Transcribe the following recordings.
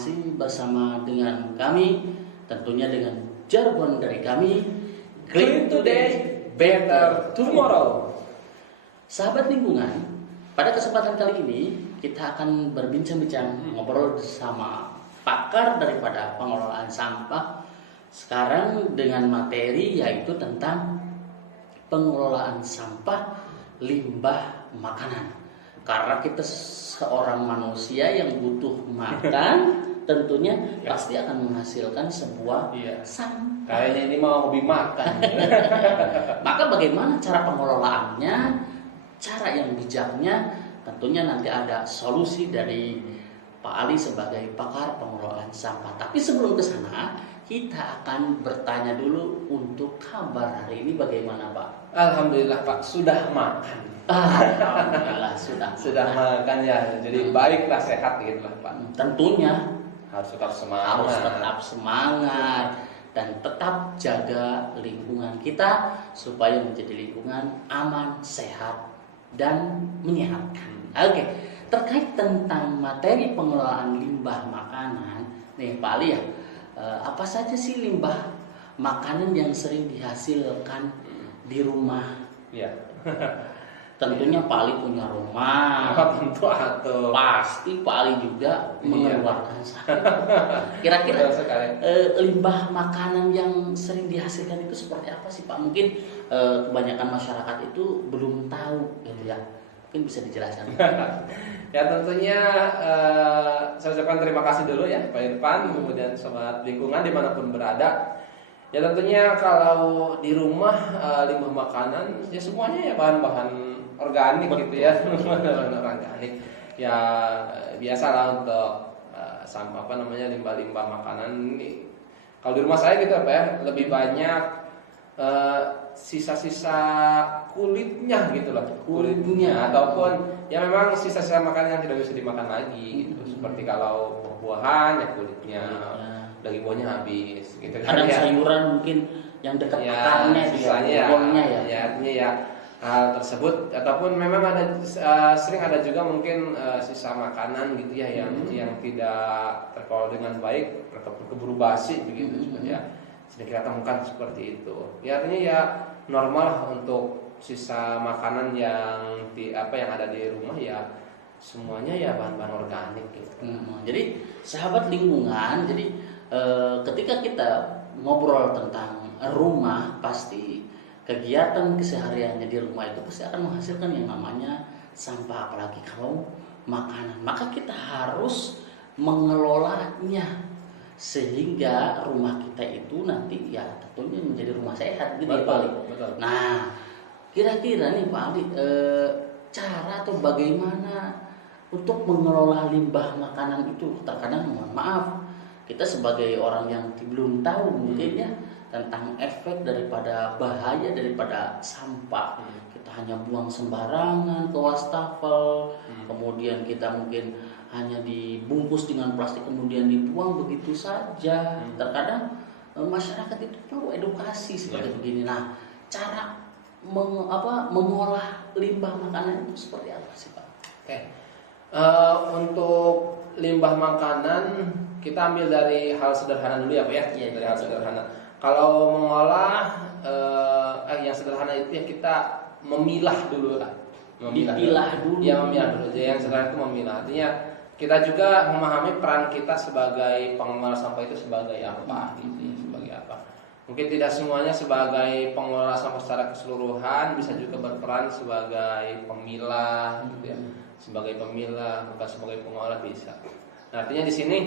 masih bersama dengan kami, tentunya dengan jargon dari kami, Clean today, better tomorrow. Sahabat lingkungan, pada kesempatan kali ini kita akan berbincang-bincang ngobrol bersama pakar daripada pengelolaan sampah. Sekarang dengan materi yaitu tentang pengelolaan sampah limbah makanan. Karena kita seorang manusia yang butuh makan, tentunya pasti akan menghasilkan sebuah sampah. Kayaknya ini mau hobi makan. Maka bagaimana cara pengelolaannya, cara yang bijaknya, tentunya nanti ada solusi dari Pak Ali sebagai pakar pengelolaan sampah. Tapi sebelum ke sana, kita akan bertanya dulu untuk kabar hari ini bagaimana Pak? Alhamdulillah Pak, sudah makan. Alhamdulillah Sudah makan ya. Jadi baiklah, sehat gitu lah Pak. Tentunya Harus tetap semangat. Dan tetap jaga lingkungan kita supaya menjadi lingkungan aman, sehat, dan menyehatkan. Oke, terkait tentang materi pengelolaan limbah makanan, nih Pak Ali ya, apa saja sih limbah makanan yang sering dihasilkan di rumah? Iya. Tentunya Pak Ali punya rumah. Tentu atau Pasti Pak Ali juga mengeluarkan sampah. Kira-kira limbah makanan yang sering dihasilkan itu seperti apa sih Pak? Mungkin kebanyakan masyarakat itu belum tahu gitu ya. Mungkin bisa dijelaskan. Ya tentunya saya ucapkan terima kasih dulu ya Pak Irfan, kemudian sobat lingkungan dimanapun berada. Ya tentunya kalau di rumah limbah makanan ya semuanya ya bahan-bahan organik. Betul. Gitu ya, bahan organik. Ya biasalah untuk sampah limbah-limbah makanan ini. Kalau di rumah saya gitu apa ya, lebih banyak sisa-sisa kulitnya gitu loh, kulitnya ataupun ya memang sisa-sisa makanan yang tidak bisa dimakan lagi gitu. Seperti kalau buah-buahan ya kulitnya. Daging buahnya habis gitu kan. Kadang sayuran mungkin yang dekat akarnya sisanya buahnya ya artinya ya hal tersebut, ataupun memang ada sering ada juga mungkin sisa makanan gitu ya yang tidak terkelola dengan baik ataupun keburu basi begitu ya. Sering kita temukan seperti itu. Ya artinya ya normal untuk sisa makanan yang ada di rumah ya semuanya ya bahan-bahan organik gitu. Jadi sahabat lingkungan, ketika kita ngobrol tentang rumah, pasti kegiatan kesehariannya di rumah itu pasti akan menghasilkan yang namanya sampah, apalagi kalau makanan. Maka kita harus mengelolanya sehingga rumah kita itu nanti ya tentunya menjadi rumah sehat gitu ya Pak Ali. Betul. Nah, kira-kira nih Pak Ali, cara atau bagaimana untuk mengelola limbah makanan itu? Terkadang mohon maaf, kita sebagai orang yang belum tahu mungkin ya tentang efek daripada bahaya daripada sampah. Kita hanya buang sembarangan ke wastafel, kemudian kita mungkin hanya dibungkus dengan plastik kemudian dibuang begitu saja. Terkadang masyarakat itu perlu edukasi seperti begini. Nah, cara mengolah limbah makanan itu seperti apa sih Pak? Oke. Untuk limbah makanan kita ambil dari hal sederhana dulu ya Pak ya. Dari hal sederhana. Kalau mengolah yang sederhana itu ya kita memilah dulu lah. Memilah dulu. Ya memilah dulu. Jadi yang sederhana itu memilah. Artinya kita juga memahami peran kita sebagai pengelola sampah itu sebagai apa gitu, sebagai apa. Mungkin tidak semuanya sebagai pengelola sampah secara keseluruhan, bisa juga berperan sebagai pemilah gitu ya. Sebagai pemilah, bukan sebagai pengolah bisa. Nah, artinya di sini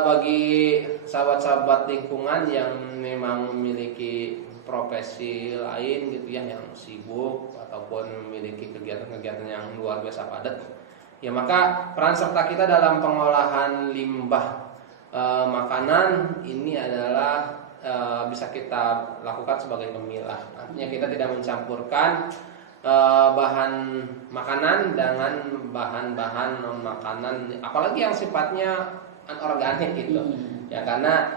bagi sahabat-sahabat lingkungan yang memang memiliki profesi lain gitu ya, yang sibuk ataupun memiliki kegiatan-kegiatan yang luar biasa padat, ya maka peran serta kita dalam pengolahan limbah makanan ini adalah bisa kita lakukan sebagai pemilah. Artinya kita tidak mencampurkan bahan makanan dengan bahan-bahan non makanan, apalagi yang sifatnya anorganik gitu. Ya karena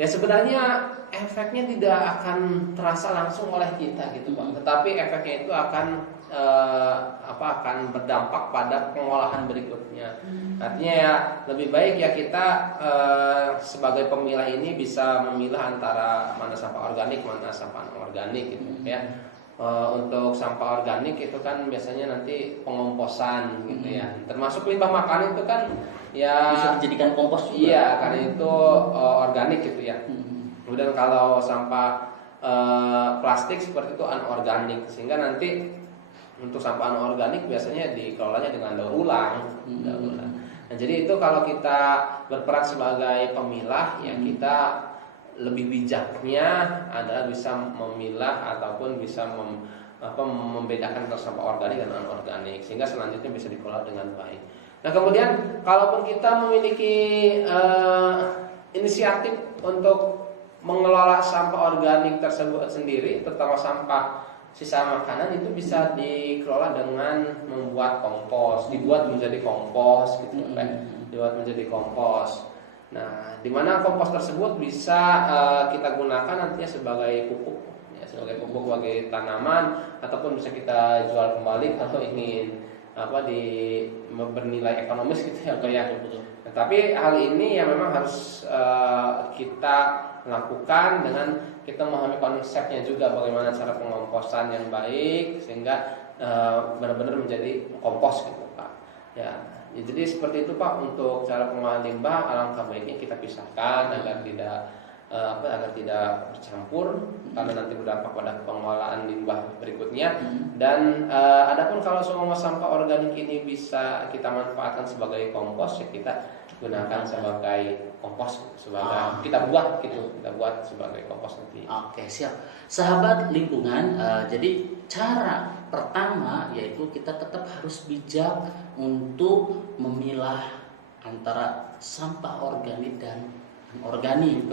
ya sebenarnya efeknya tidak akan terasa langsung oleh kita gitu Pak. Tetapi efeknya itu akan akan berdampak pada pengolahan berikutnya. Artinya ya lebih baik ya kita sebagai pemilah ini bisa memilah antara mana sampah organik, mana sampah anorganik gitu ya. Untuk sampah organik itu kan biasanya nanti pengomposan gitu ya. Termasuk limbah makanan itu kan ya bisa dijadikan kompos juga. Iya, karena itu organik gitu ya. Kemudian kalau sampah plastik seperti itu anorganik, sehingga nanti untuk sampah anorganik biasanya dikelolanya dengan daur ulang. Nah, jadi itu kalau kita berperan sebagai pemilah ya kita lebih bijaknya adalah bisa memilah ataupun bisa membedakan antara sampah organik dan anorganik sehingga selanjutnya bisa dikelola dengan baik. Nah, kemudian kalaupun kita memiliki inisiatif untuk mengelola sampah organik tersebut sendiri, terutama sampah sisa makanan, itu bisa dikelola dengan membuat kompos, dibuat menjadi kompos gitu kan, dibuat menjadi kompos. Nah, di mana kompos tersebut bisa kita gunakan nantinya sebagai pupuk, ya, sebagai pupuk bagi tanaman, ataupun bisa kita jual kembali kalau ingin bernilai ekonomis gitu ya kayak. Nah, tapi hal ini yang memang harus kita lakukan dengan kita memahami konsepnya juga, bagaimana cara pengomposan yang baik sehingga benar-benar menjadi kompos gitu Pak. Ya, jadi seperti itu Pak untuk cara pengolahan limbah. Alangkah baiknya kita pisahkan agar tidak bercampur karena nanti berdampak pada pengolahan limbah berikutnya. Dan adapun kalau semua sampah organik ini bisa kita manfaatkan sebagai kompos, ya kita gunakan sebagai kompos, sebagai kita buat sebagai kompos nanti. Oke, siap. Sahabat lingkungan, jadi cara pertama yaitu kita tetap harus bijak untuk memilah antara sampah organik dan anorganik.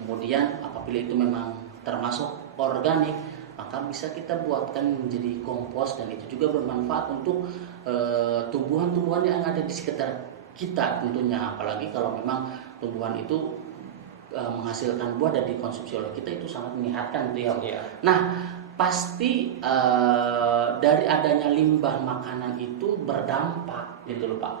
Kemudian apabila itu memang termasuk organik, maka bisa kita buatkan menjadi kompos, dan itu juga bermanfaat untuk tumbuhan-tumbuhan yang ada di sekitar kita tentunya. Apalagi kalau memang tumbuhan itu menghasilkan buah dan dikonsumsi oleh kita, itu sangat menyehatkan gitu ya. Nah, pasti dari adanya limbah makanan itu berdampak gitu loh Pak,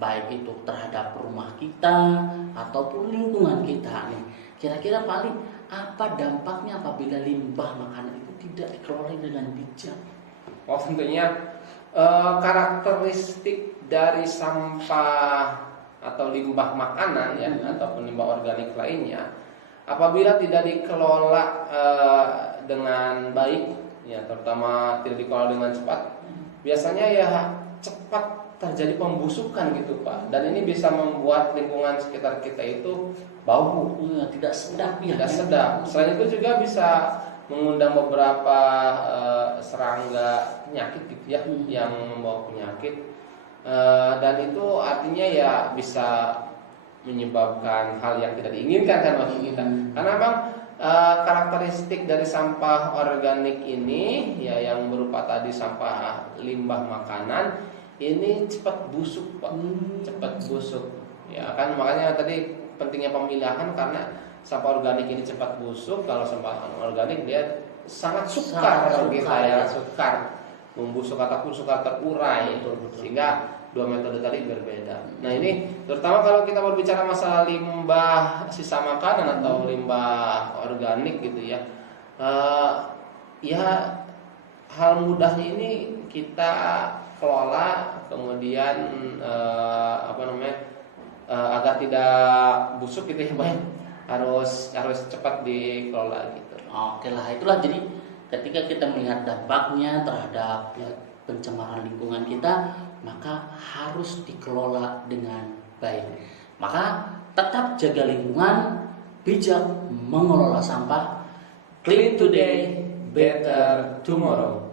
baik itu terhadap rumah kita ataupun lingkungan kita nih. Kira-kira paling apa dampaknya apabila limbah makanan itu tidak dikelola dengan bijak? Oh, tentunya karakteristik dari sampah atau limbah makanan ya ataupun limbah organik lainnya, apabila tidak dikelola dengan baik ya, terutama tidak dikelola dengan cepat, biasanya ya cepat terjadi pembusukan gitu Pak, dan ini bisa membuat lingkungan sekitar kita itu bau, tidak sedap ya. Tidak sedap. Selain itu juga bisa mengundang beberapa serangga penyakit gitu ya, yang membawa penyakit. Dan itu artinya ya bisa menyebabkan hal yang tidak diinginkan kan bagi kita. Karena memang karakteristik dari sampah organik ini ya, yang berupa tadi sampah limbah makanan, ini cepat busuk Pak, cepat busuk. Ya kan, makanya tadi pentingnya pemilahan, karena sampah organik ini cepat busuk. Kalau sampah anorganik dia sangat sukar, sukar membusuk ataupun sukar terurai, sehingga dua metode tadi berbeda. Nah, ini terutama kalau kita berbicara masalah limbah sisa makanan atau limbah organik gitu ya. Ya hal mudahnya ini kita kelola, kemudian agar tidak busuk gitu ya, baik harus cepat dikelola gitu. Oke lah, itulah jadi ketika kita melihat dampaknya terhadap pencemaran lingkungan kita, maka harus dikelola dengan baik. Maka tetap jaga lingkungan, bijak mengelola sampah. Clean today, better tomorrow.